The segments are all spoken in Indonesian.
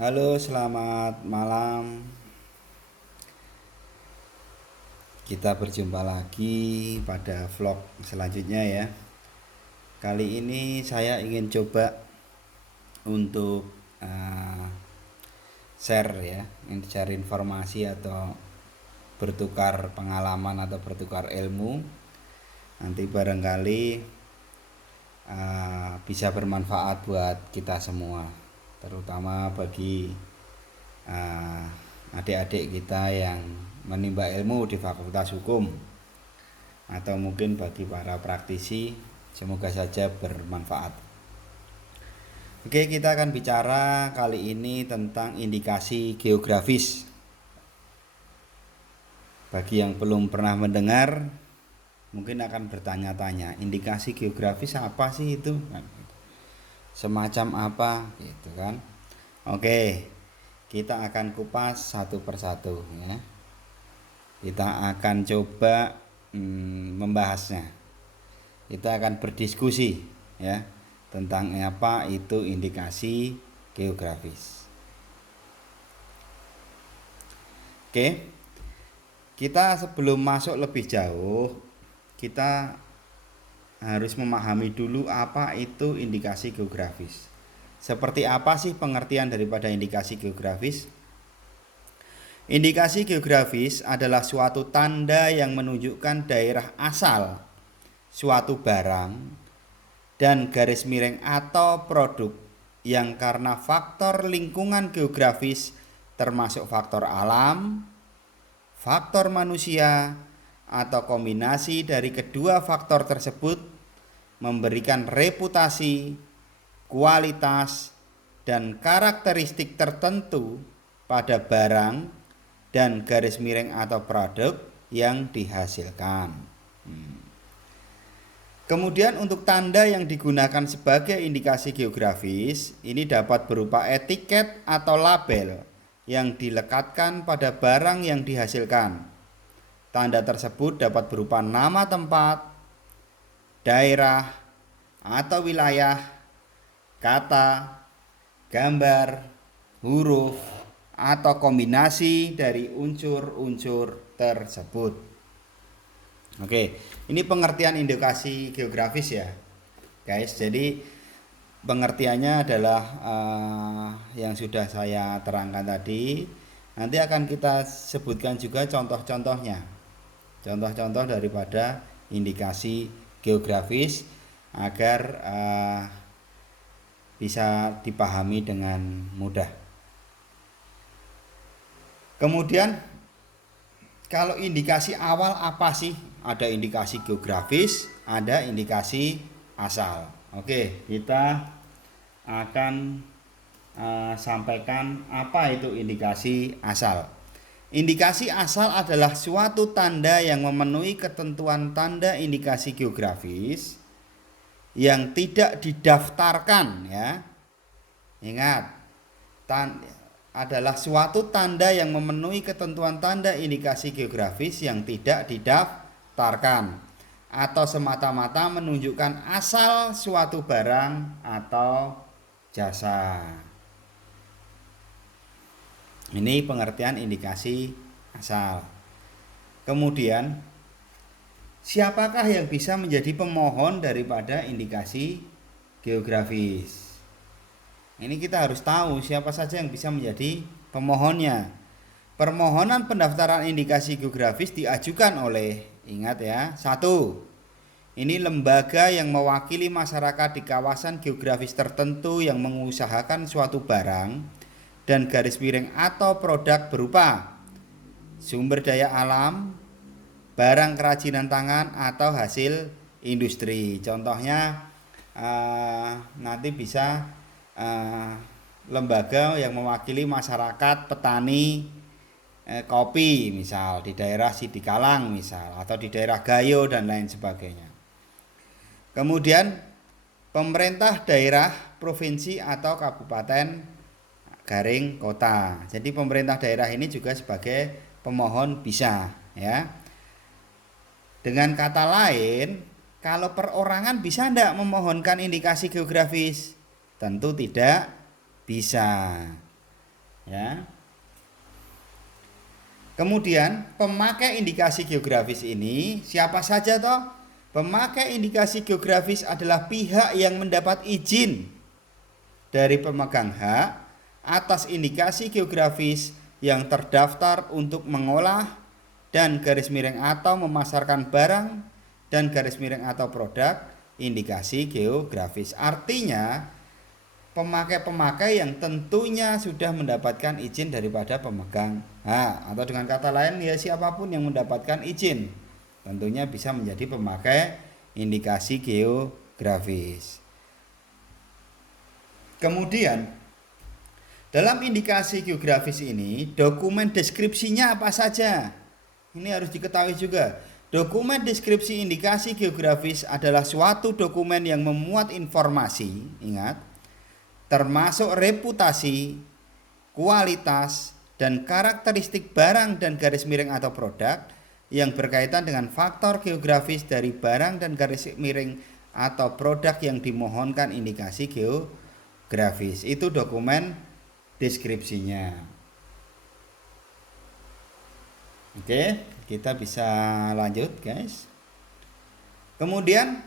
Halo, selamat malam. Kita berjumpa lagi pada vlog selanjutnya ya. Kali ini saya ingin coba untuk uh, share ya, share informasi atau bertukar pengalaman atau bertukar ilmu. Nanti barangkali bisa bermanfaat buat kita semua, terutama bagi uh, adik-adik kita yang menimba ilmu di Fakultas Hukum atau mungkin bagi para praktisi, semoga saja bermanfaat. Oke, kita akan bicara kali ini tentang indikasi geografis. Bagi yang belum pernah mendengar, mungkin akan bertanya-tanya, indikasi geografis apa sih itu? Semacam apa gitu kan? Oke, kita akan kupas satu persatu ya. Kita akan coba membahasnya. Kita akan berdiskusi ya tentang apa itu indikasi geografis. Oke, kita sebelum masuk lebih jauh, kita harus memahami dulu apa itu indikasi geografis. Seperti apa sih pengertian daripada indikasi geografis? Indikasi geografis adalah suatu tanda yang menunjukkan daerah asal suatu barang dan garis miring atau produk yang karena faktor lingkungan geografis termasuk faktor alam, faktor manusia, atau kombinasi dari kedua faktor tersebut memberikan reputasi, kualitas, dan karakteristik tertentu pada barang dan garis miring atau produk yang dihasilkan. Kemudian untuk tanda yang digunakan sebagai indikasi geografis, ini dapat berupa etiket atau label yang dilekatkan pada barang yang dihasilkan. Tanda tersebut dapat berupa nama tempat, daerah, atau wilayah, kata, gambar, huruf, atau kombinasi dari unsur-unsur tersebut. Oke, ini pengertian indikasi geografis ya, guys. Jadi pengertiannya adalah yang sudah saya terangkan tadi. Nanti akan kita sebutkan juga contoh-contohnya, contoh-contoh daripada indikasi geografis agar bisa dipahami dengan mudah. Kemudian kalau indikasi awal apa sih? Ada indikasi geografis, ada indikasi asal. Oke, kita akan sampaikan apa itu indikasi asal. Indikasi asal adalah suatu tanda yang memenuhi ketentuan tanda indikasi geografis yang tidak didaftarkan ya. Ingat, adalah suatu tanda yang memenuhi ketentuan tanda indikasi geografis yang tidak didaftarkan atau semata-mata menunjukkan asal suatu barang atau jasa. Ini pengertian indikasi asal. Kemudian, siapakah yang bisa menjadi pemohon daripada indikasi geografis? Ini kita harus tahu siapa saja yang bisa menjadi pemohonnya. Permohonan pendaftaran indikasi geografis diajukan oleh, ingat ya, satu, ini lembaga yang mewakili masyarakat di kawasan geografis tertentu yang mengusahakan suatu barang dan garis miring atau produk berupa sumber daya alam, barang kerajinan tangan atau hasil industri. Contohnya nanti bisa lembaga yang mewakili masyarakat petani kopi misal di daerah Sidikalang misal atau di daerah Gayo dan lain sebagainya. Kemudian pemerintah daerah, provinsi atau kabupaten garing kota. Jadi pemerintah daerah ini juga sebagai pemohon bisa ya. Dengan kata lain, kalau perorangan bisa enggak memohonkan indikasi geografis? Tentu tidak bisa. Ya. Kemudian pemakai indikasi geografis ini siapa saja toh? Pemakai indikasi geografis adalah pihak yang mendapat izin dari pemegang hak atas indikasi geografis yang terdaftar untuk mengolah dan garis miring atau memasarkan barang dan garis miring atau produk indikasi geografis. Artinya pemakai-pemakai yang tentunya sudah mendapatkan izin daripada pemegang hak, atau dengan kata lain ya siapapun yang mendapatkan izin tentunya bisa menjadi pemakai indikasi geografis. Kemudian dalam indikasi geografis ini dokumen deskripsinya apa saja? Ini harus diketahui juga. Dokumen deskripsi indikasi geografis adalah suatu dokumen yang memuat informasi, ingat, termasuk reputasi, kualitas, dan karakteristik barang dan garis miring atau produk yang berkaitan dengan faktor geografis dari barang dan garis miring atau produk yang dimohonkan indikasi geografis. Itu dokumen deskripsinya. Oke, kita bisa lanjut guys. Kemudian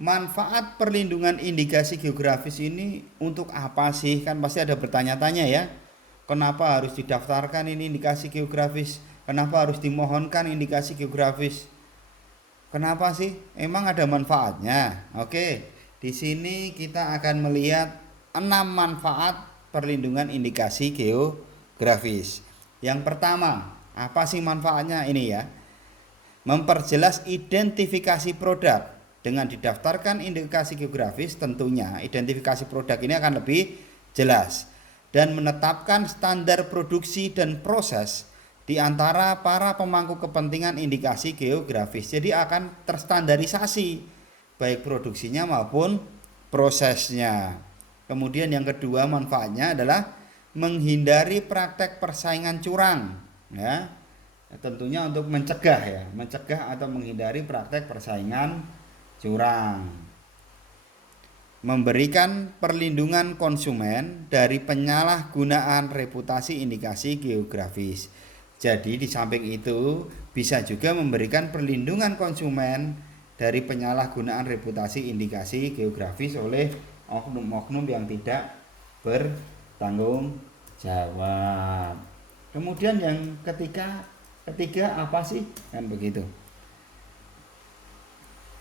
manfaat perlindungan indikasi geografis ini untuk apa sih? Kan pasti ada bertanya-tanya ya. Kenapa harus didaftarkan ini indikasi geografis? Kenapa harus dimohonkan indikasi geografis? Kenapa sih? Emang ada manfaatnya? Oke, di sini kita akan melihat 6 manfaat perlindungan indikasi geografis. Yang pertama, apa sih manfaatnya ini ya? Memperjelas identifikasi produk. Dengan didaftarkan indikasi geografis tentunya identifikasi produk ini akan lebih jelas dan menetapkan standar produksi dan proses di antara para pemangku kepentingan indikasi geografis. Jadi akan terstandarisasi baik produksinya maupun prosesnya. Kemudian yang kedua manfaatnya adalah menghindari praktek persaingan curang ya. Tentunya untuk mencegah atau menghindari praktek persaingan curang. Memberikan perlindungan konsumen dari penyalahgunaan reputasi indikasi geografis. Jadi di samping itu bisa juga memberikan perlindungan konsumen dari penyalahgunaan reputasi indikasi geografis oleh oknum-oknum yang tidak bertanggung jawab. Kemudian yang ketiga apa sih? Kan begitu.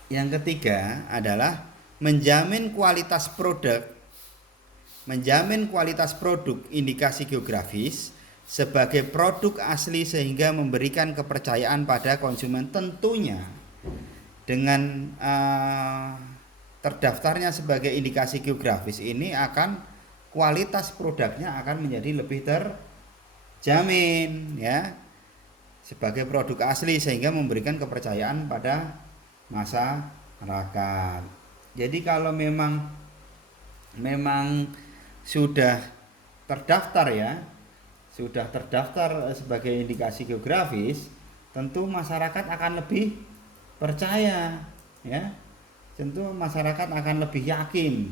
Yang ketiga adalah menjamin kualitas produk indikasi geografis sebagai produk asli sehingga memberikan kepercayaan pada konsumen. Tentunya dengan terdaftarnya sebagai indikasi geografis ini akan kualitas produknya akan menjadi lebih terjamin ya sebagai produk asli sehingga memberikan kepercayaan pada masyarakat. Jadi kalau memang sudah terdaftar sebagai indikasi geografis, tentu masyarakat akan lebih percaya ya. Tentu masyarakat akan lebih yakin.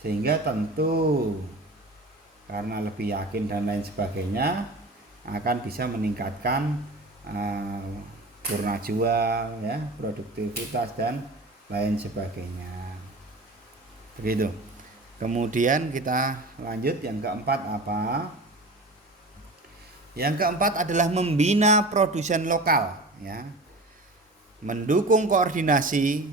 Sehingga tentu karena lebih yakin dan lain sebagainya akan bisa meningkatkan jurnal jual ya, produktivitas dan lain sebagainya. Begitu. Kemudian kita lanjut yang keempat apa? Yang keempat adalah membina produsen lokal ya. Mendukung koordinasi,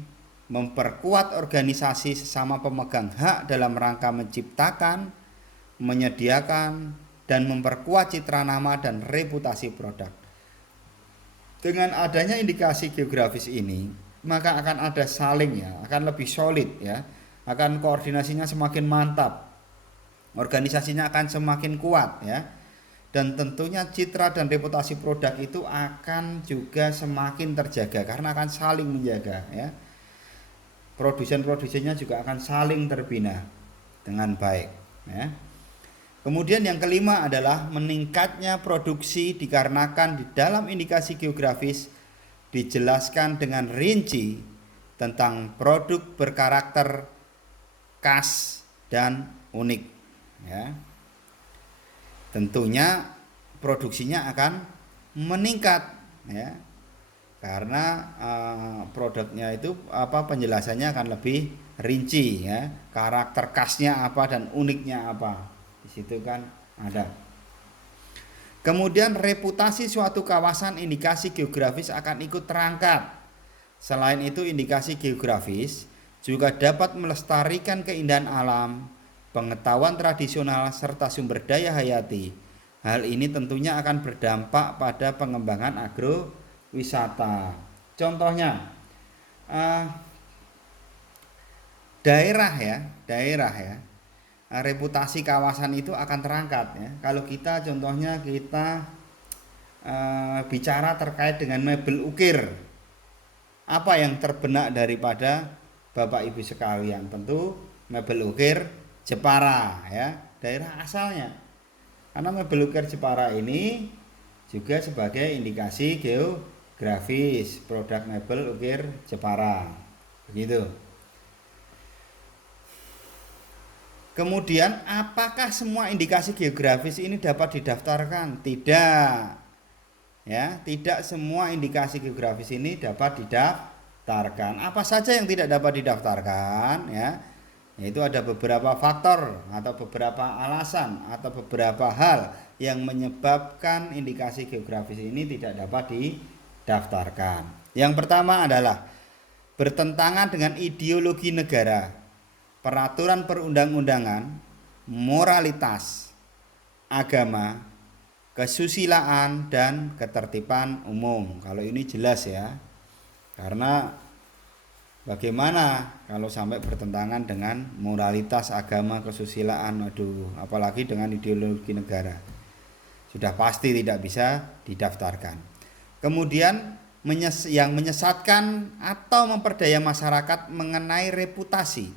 memperkuat organisasi sesama pemegang hak dalam rangka menciptakan, menyediakan dan memperkuat citra nama dan reputasi produk. Dengan adanya indikasi geografis ini, maka akan ada saling ya, akan lebih solid ya, akan koordinasinya semakin mantap, organisasinya akan semakin kuat ya, dan tentunya citra dan reputasi produk itu akan juga semakin terjaga karena akan saling menjaga ya. Produsen-produsennya juga akan saling terbina dengan baik ya. Kemudian yang kelima adalah meningkatnya produksi dikarenakan di dalam indikasi geografis dijelaskan dengan rinci tentang produk berkarakter khas dan unik ya. tentunya produksinya akan meningkat ya, karena produknya itu penjelasannya akan lebih rinci ya, karakter khasnya apa dan uniknya apa di situ kan ada. Kemudian reputasi suatu kawasan indikasi geografis akan ikut terangkat. Selain itu, indikasi geografis juga dapat melestarikan keindahan alam, pengetahuan tradisional, serta sumber daya hayati. Hal ini tentunya akan berdampak pada pengembangan agrowisata. Contohnya, daerah ya, reputasi kawasan itu akan terangkat ya. Kalau kita contohnya kita bicara terkait dengan mebel ukir, apa yang terbenak daripada Bapak Ibu sekalian? Tentu mebel ukir Jepara ya, daerah asalnya. Karena mebel ukir Jepara ini juga sebagai indikasi geografis produk mebel ukir Jepara. Begitu. Kemudian apakah semua indikasi geografis ini dapat didaftarkan? Tidak. Ya, tidak semua indikasi geografis ini dapat didaftarkan. Apa saja yang tidak dapat didaftarkan ya? Yaitu ada beberapa faktor atau beberapa alasan atau beberapa hal yang menyebabkan indikasi geografis ini tidak dapat didaftarkan. Yang pertama adalah bertentangan dengan ideologi negara, peraturan perundang-undangan, moralitas, agama, kesusilaan, dan ketertiban umum. Kalau ini jelas ya, karena bagaimana kalau sampai bertentangan dengan moralitas, agama, kesusilaan, apalagi dengan ideologi negara, sudah pasti tidak bisa didaftarkan. Kemudian yang menyesatkan atau memperdaya masyarakat mengenai reputasi,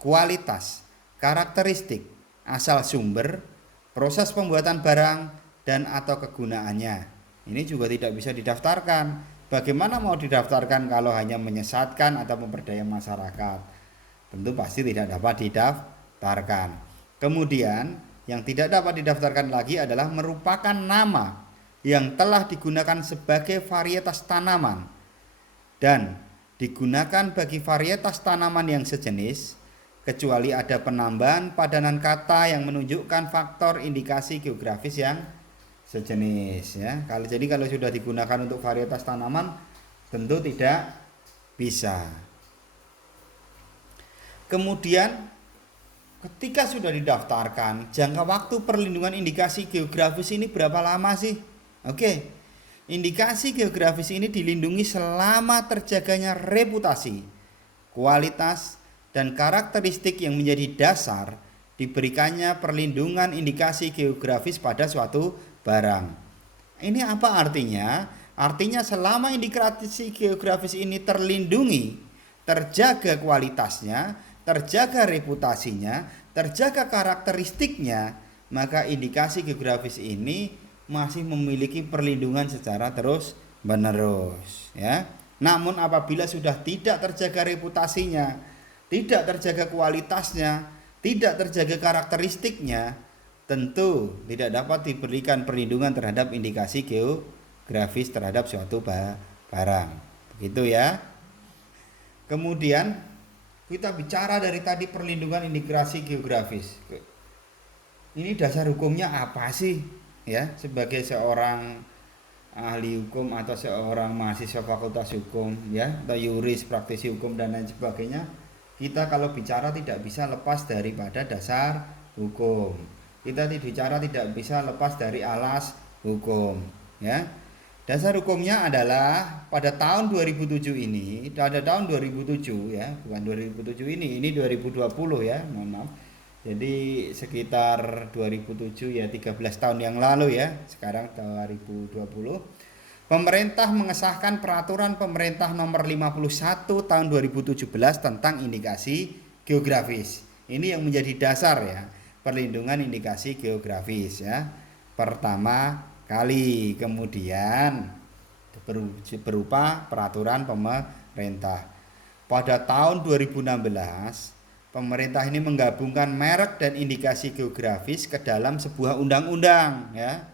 kualitas, karakteristik, asal sumber, proses pembuatan barang, dan atau kegunaannya. Ini juga tidak bisa didaftarkan. Bagaimana mau didaftarkan kalau hanya menyesatkan atau memperdaya masyarakat? Tentu pasti tidak dapat didaftarkan. Kemudian yang tidak dapat didaftarkan lagi adalah merupakan nama yang telah digunakan sebagai varietas tanaman dan digunakan bagi varietas tanaman yang sejenis, kecuali ada penambahan padanan kata yang menunjukkan faktor indikasi geografis yang sejenis ya. Kalau sudah digunakan untuk varietas tanaman tentu tidak bisa. Kemudian ketika sudah didaftarkan, jangka waktu perlindungan indikasi geografis ini berapa lama sih? Oke. Indikasi geografis ini dilindungi selama terjaganya reputasi, kualitas, dan karakteristik yang menjadi dasar diberikannya perlindungan indikasi geografis pada suatu barang. Ini apa artinya? Artinya selama indikasi geografis ini terlindungi, terjaga kualitasnya, terjaga reputasinya, terjaga karakteristiknya, maka indikasi geografis ini masih memiliki perlindungan secara terus menerus ya. Namun apabila sudah tidak terjaga reputasinya, tidak terjaga kualitasnya, tidak terjaga karakteristiknya, tentu tidak dapat diberikan perlindungan terhadap indikasi geografis terhadap suatu barang. Begitu ya. Kemudian kita bicara dari tadi perlindungan indikasi geografis. Ini dasar hukumnya apa sih? Ya, sebagai seorang ahli hukum atau seorang mahasiswa fakultas hukum ya, atau yuris, praktisi hukum dan lain sebagainya, kita kalau bicara tidak bisa lepas daripada dasar hukum. Kita bicara tidak bisa lepas dari alas hukum ya. Dasar hukumnya adalah pada tahun 2007 ini, pada tahun 2007 ya, bukan 2007 ini 2020 ya, mohon maaf. Jadi sekitar 2007 ya, 13 tahun yang lalu ya, sekarang 2020. Pemerintah mengesahkan peraturan pemerintah nomor 51 tahun 2017 tentang indikasi geografis. Ini yang menjadi dasar ya, perlindungan indikasi geografis ya. Pertama kali, kemudian berupa peraturan pemerintah. Pada tahun 2016 pemerintah ini menggabungkan merek dan indikasi geografis ke dalam sebuah undang-undang, ya,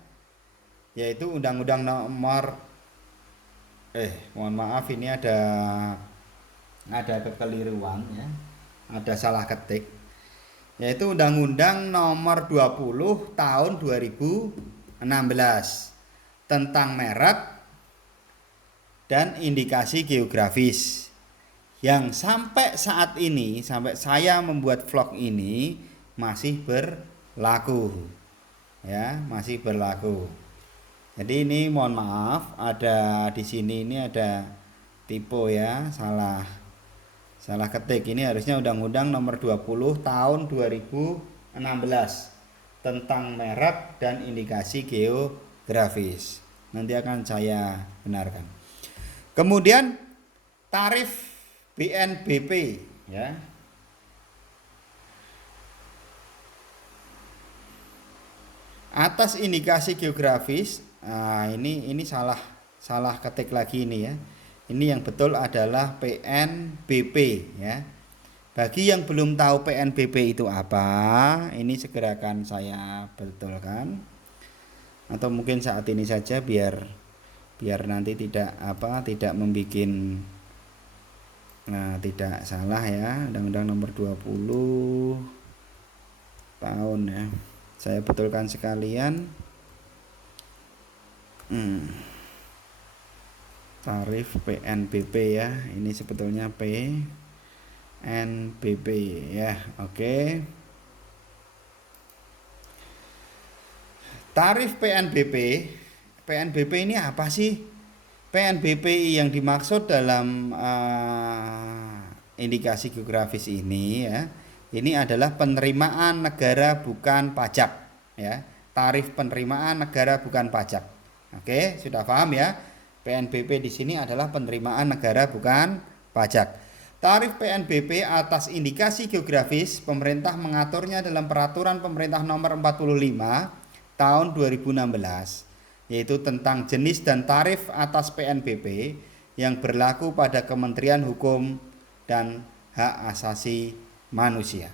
yaitu Undang-Undang Nomor mohon maaf, ini ada kekeliruan, ya, ada salah ketik, yaitu Undang-Undang Nomor 20 tahun 2016 tentang merek dan indikasi geografis, yang sampai saat ini, sampai saya membuat vlog ini masih berlaku, ya, masih berlaku. Jadi ini mohon maaf, ada di sini ini ada typo, ya, salah ketik. Ini harusnya Undang-Undang Nomor 20 tahun 2016 tentang merek dan indikasi geografis. Nanti akan saya benarkan. Kemudian tarif BNBP, ya. Atas indikasi geografis, ini salah ketik lagi ini, ya. Ini yang betul adalah PNBP, ya. Bagi yang belum tahu PNBP itu apa, ini segera akan saya betulkan. Atau mungkin saat ini saja biar nanti tidak membuat tidak salah, ya. Undang-Undang Nomor 20 tahun, ya. Saya betulkan sekalian. Tarif PNBP, ya. Ini sebetulnya PNBP, ya. Oke. Tarif PNBP ini apa sih? PNBP yang dimaksud dalam indikasi geografis ini, ya, ini adalah penerimaan negara bukan pajak, ya. Tarif penerimaan negara bukan pajak. Oke, sudah paham, ya? PNBP di sini adalah penerimaan negara bukan pajak. Tarif PNBP atas indikasi geografis, pemerintah mengaturnya dalam Peraturan Pemerintah Nomor 45 tahun 2016, yaitu tentang jenis dan tarif atas PNBP yang berlaku pada Kementerian Hukum dan Hak Asasi Manusia.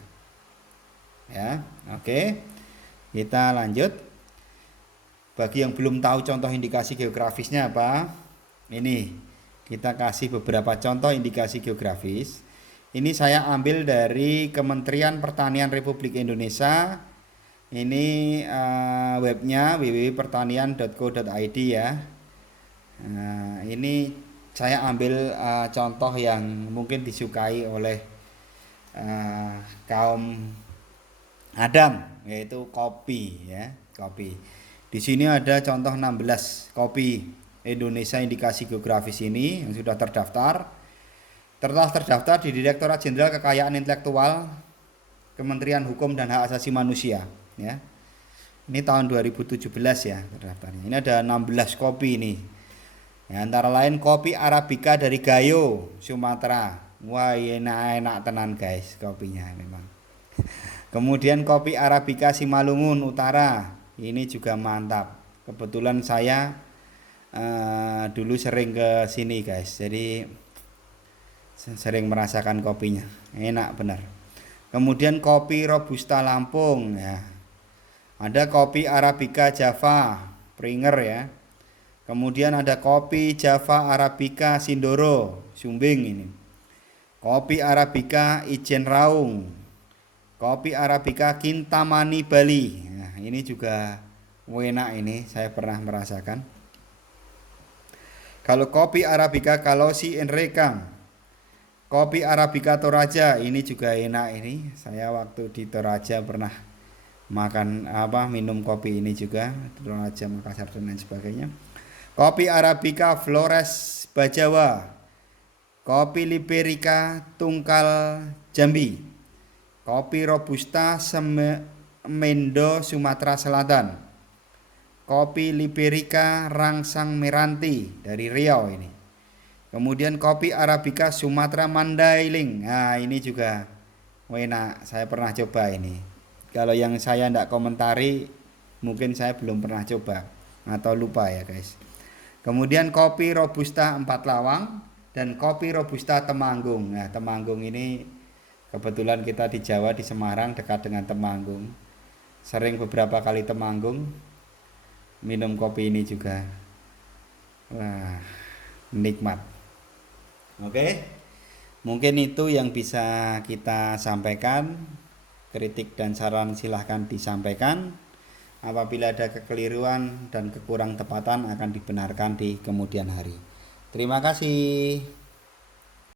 Ya, oke. Kita lanjut. Bagi yang belum tahu contoh indikasi geografisnya apa? Ini kita kasih beberapa contoh indikasi geografis. Ini saya ambil dari Kementerian Pertanian Republik Indonesia. Ini webnya www.pertanian.co.id, ya. Ini saya ambil contoh yang mungkin disukai oleh kaum Adam, yaitu kopi, ya, kopi. Di sini ada contoh 16 kopi Indonesia indikasi geografis ini yang sudah terdaftar. Telah terdaftar di Direktorat Jenderal Kekayaan Intelektual Kementerian Hukum dan Hak Asasi Manusia, ya. Ini tahun 2017, ya, terdaftarnya. Ini ada 16 kopi ini. Ya, antara lain kopi Arabica dari Gayo, Sumatera. Wah, enak tenan, guys, kopinya memang. Kemudian kopi Arabica Simalungun Utara. Ini juga mantap. Kebetulan saya dulu sering ke sini, guys. Jadi sering merasakan kopinya. Enak benar. Kemudian kopi Robusta Lampung, ya. Ada kopi Arabica Java Pringer, ya. Kemudian ada kopi Java Arabica Sindoro Sumbing ini. Kopi Arabica Ijen Raung. Kopi Arabica Kintamani Bali. Nah, ini juga enak, ini saya pernah merasakan. Kalau kopi Arabica Kalosi Enrekang. Kopi Arabica Toraja, ini juga enak ini. Saya waktu di Toraja pernah minum kopi ini juga, Toraja, Makassar dan lain sebagainya. Kopi Arabica Flores Bajawa. Kopi Liberica Tungkal Jambi. Kopi Robusta Semendo Sumatera Selatan. Kopi Liberica Rangsang Meranti dari Riau ini. Kemudian kopi Arabica Sumatera Mandailing. Nah, ini juga enak, saya pernah coba ini. Kalau yang saya tidak komentari, mungkin saya belum pernah coba atau lupa, ya, guys. Kemudian kopi Robusta Empat Lawang dan kopi Robusta Temanggung. Nah, Temanggung ini Kebetulan kita di Jawa, di Semarang, dekat dengan Temanggung. Sering beberapa kali Temanggung minum kopi ini juga. Wah, nikmat. Oke, mungkin itu yang bisa kita sampaikan. Kritik dan saran silahkan disampaikan. Apabila ada kekeliruan dan kekurang tepatan akan dibenarkan di kemudian hari. Terima kasih.